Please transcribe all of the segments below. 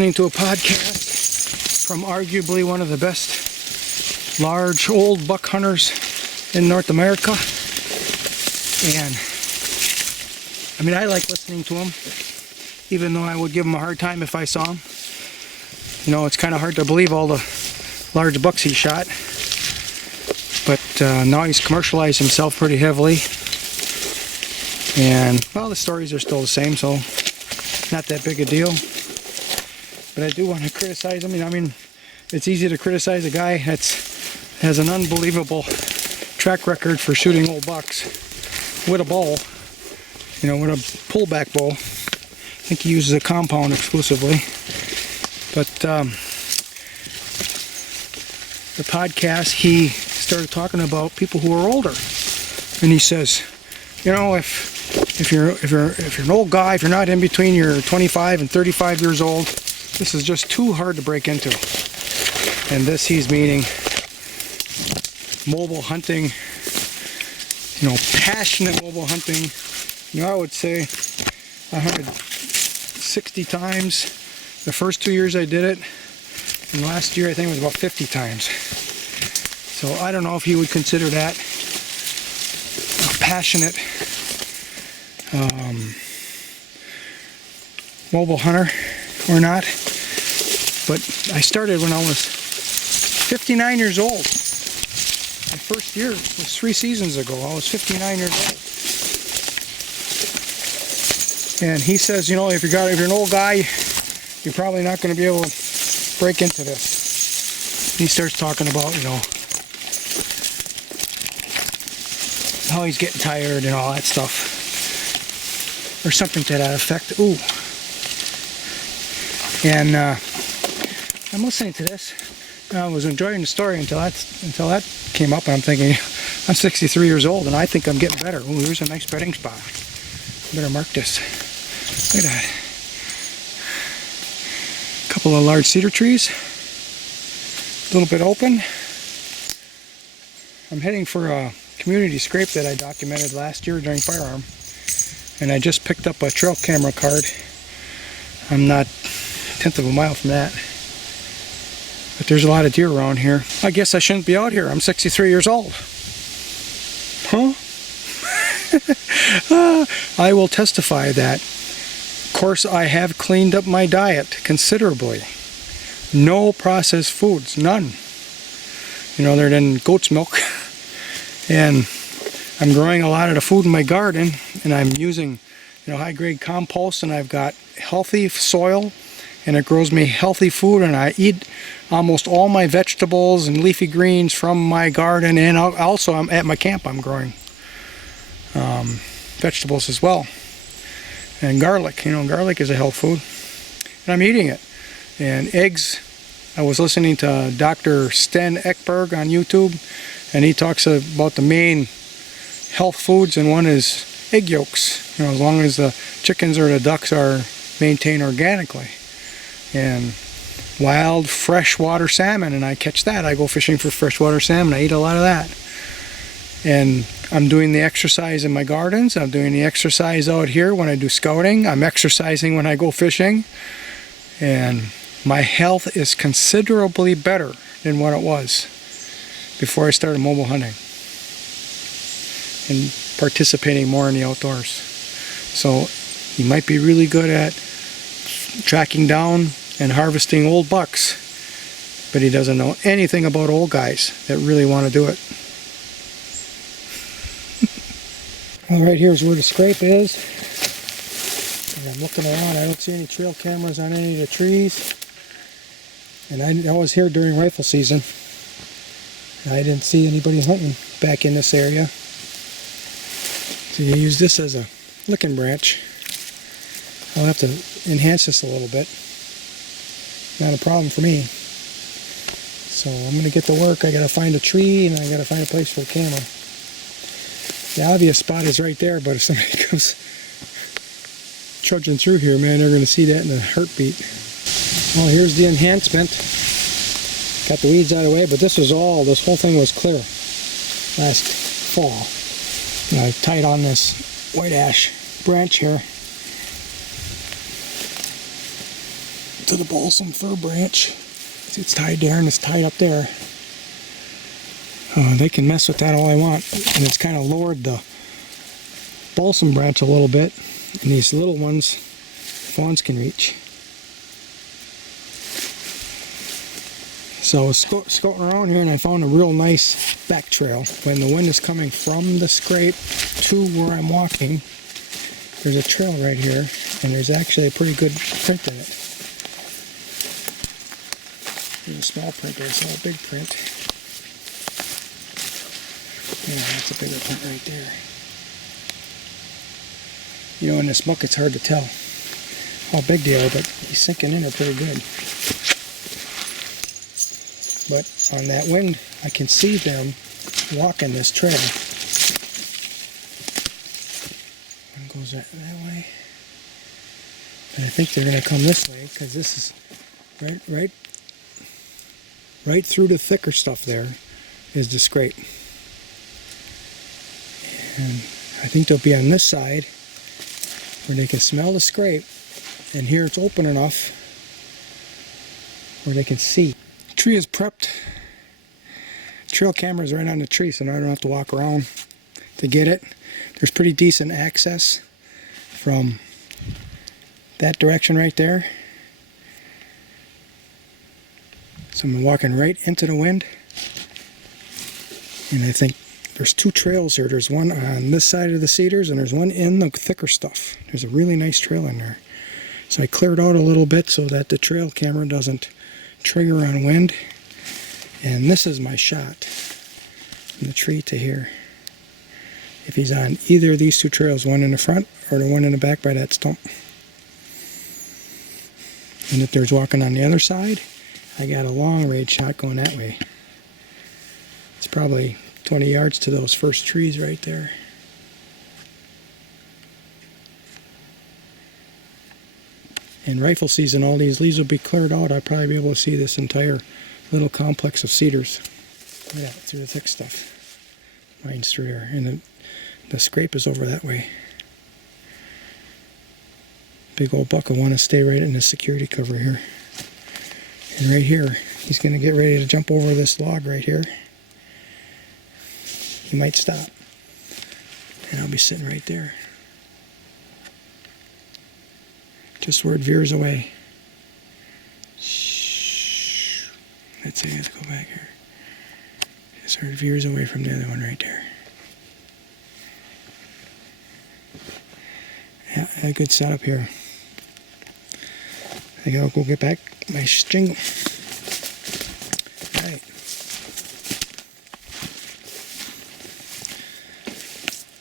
listening to a podcast from arguably one of the best large old buck hunters in North America. And I mean, I like listening to him, even though I would give him a hard time if I saw him. You know, it's kind of hard to believe all the large bucks he shot. But now he's commercialized himself pretty heavily. And, well, the stories are still the same, so not that big a deal. But I do want to criticize him. I mean, it's easy to criticize a guy that has an unbelievable track record for shooting old bucks with a bow. You know, with a pullback bow. I think he uses a compound exclusively. But the podcast, he started talking about people who are older. And he says, you know, if you're an old guy, if you're not in between your 25 and 35 years old, this is just too hard to break into. And this he's meaning mobile hunting, you know, passionate mobile hunting. You know, I would say I hunted 60 times the first 2 years I did it, and last year I think it was about 50 times. So I don't know if he would consider that a passionate mobile hunter or not. But I started when I was 59 years old. My first year was 3 seasons ago. I was 59 years old. And he says, you know, if you're an old guy, you're probably not going to be able to break into this. He starts talking about, you know, how he's getting tired and all that stuff. Or something to that effect. Ooh. And I'm listening to this. And I was enjoying the story until that came up. And I'm thinking, I'm 63 years old and I think I'm getting better. Ooh, here's a nice bedding spot. Better mark this. Look at that. A couple of large cedar trees. A little bit open. I'm heading for a community scrape that I documented last year during firearm. And I just picked up a trail camera card. I'm not a tenth of a mile from that. But there's a lot of deer around here. I guess I shouldn't be out here. I'm 63 years old. Huh? I will testify that. Of course, I have cleaned up my diet considerably. No processed foods, none. You know, other than goat's milk. And I'm growing a lot of the food in my garden, and I'm using, you know, high-grade compost, and I've got healthy soil, and it grows me healthy food, and I eat almost all my vegetables and leafy greens from my garden, and also I'm at my camp I'm growing vegetables as well. And garlic, you know, garlic is a health food, and I'm eating it. And eggs, I was listening to Dr. Sten Ekberg on YouTube, and he talks about the main health foods, and one is egg yolks, you know, as long as the chickens or the ducks are maintained organically. And wild freshwater salmon, and I catch that. I go fishing for freshwater salmon. I eat a lot of that. And I'm doing the exercise in my gardens. I'm doing the exercise out here when I do scouting. I'm exercising when I go fishing. And my health is considerably better than what it was before I started mobile hunting and participating more in the outdoors. So he might be really good at tracking down and harvesting old bucks, but he doesn't know anything about old guys that really want to do it. Well, right here's where the scrape is. And I'm looking around. I don't see any trail cameras on any of the trees. And I was here during rifle season. I didn't see anybody hunting back in this area. So you use this as a licking branch. I'll have to enhance this a little bit. Not a problem for me. So I'm going to get to work. I got to find a tree and I got to find a place for the camera. The obvious spot is right there, but if somebody comes trudging through here, man, they're going to see that in a heartbeat. Well, here's the enhancement. Got the weeds out of the way, but this whole thing was clear last fall. And I tied on this white ash branch here to the balsam fir branch. See, it's tied there and it's tied up there. They can mess with that all they want, and it's kind of lowered the balsam branch a little bit, and these little ones, fawns can reach. So I was scouting around here and I found a real nice back trail. When the wind is coming from the scrape to where I'm walking, there's a trail right here, and there's actually a pretty good print in it. There's a small print, there's no big print. Yeah, that's a bigger print right there. You know, in this muck it's hard to tell how big they are, but he's sinking in there pretty good. But on that wind, I can see them walking this trail. One goes that way. And I think they're going to come this way, because this is right through the thicker stuff there is the scrape. And I think they'll be on this side where they can smell the scrape, and here it's open enough where they can see. The tree is prepped. Trail camera's right on the tree, so now I don't have to walk around to get it. There's pretty decent access from that direction right there. So I'm walking right into the wind. And I think there's two trails here. There's one on this side of the cedars, and there's one in the thicker stuff. There's a really nice trail in there. So I cleared out a little bit so that the trail camera doesn't trigger on wind. And this is my shot from the tree to here. If he's on either of these two trails, one in the front or the one in the back by that stump. And if there's walking on the other side, I got a long range shot going that way. It's probably 20 yards to those first trees right there. In rifle season, all these leaves will be cleared out. I'll probably be able to see this entire little complex of cedars. Right out through the thick stuff. Mine's through here. And the scrape is over that way. Big old buck will want to stay right in the security cover here. And right here, he's going to get ready to jump over this log right here. He might stop. And I'll be sitting right there. Just where it veers away. Shh. Let's see, let's go back here. Just where it veers away from the other one right there. Yeah, I had a good setup here. I gotta go get back my jingle. Alright.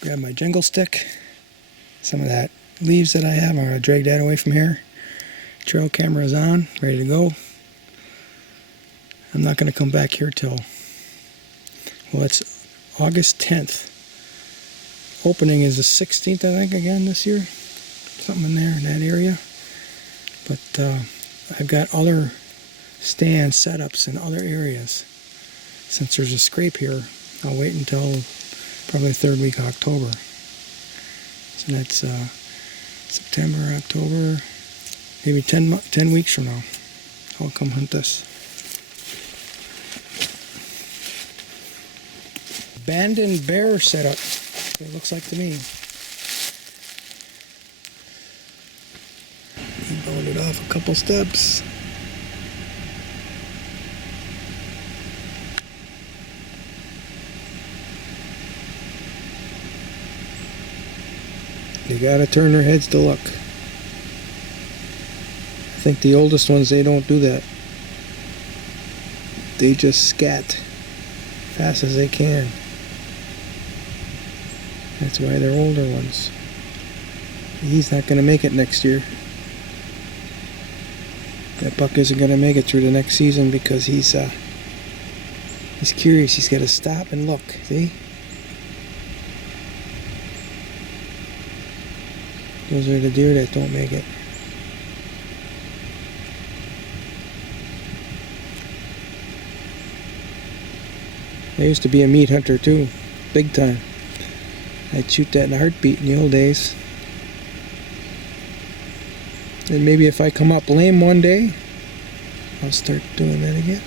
Grab my jingle stick. Some of that leaves that I have, I'm going to drag that away from here. Trail camera is on, ready to go. I'm not going to come back here till, well, it's August 10th. Opening is the 16th, I think, again this year. Something in there, in that area. But I've got other stand setups in other areas. Since there's a scrape here, I'll wait until probably third week of October. So that's September, October, maybe 10 weeks from now. I'll come hunt this. Abandoned bear setup, it looks like to me. He bounded off a couple steps. They gotta turn their heads to look. I think the oldest ones, they don't do that. They just scat fast as they can. That's why they're older ones. He's not gonna make it next year. That buck isn't gonna make it through the next season because he's curious. He's gotta stop and look. See? Those are the deer that don't make it. I used to be a meat hunter too, big time. I'd shoot that in a heartbeat in the old days. And maybe if I come up lame one day, I'll start doing that again.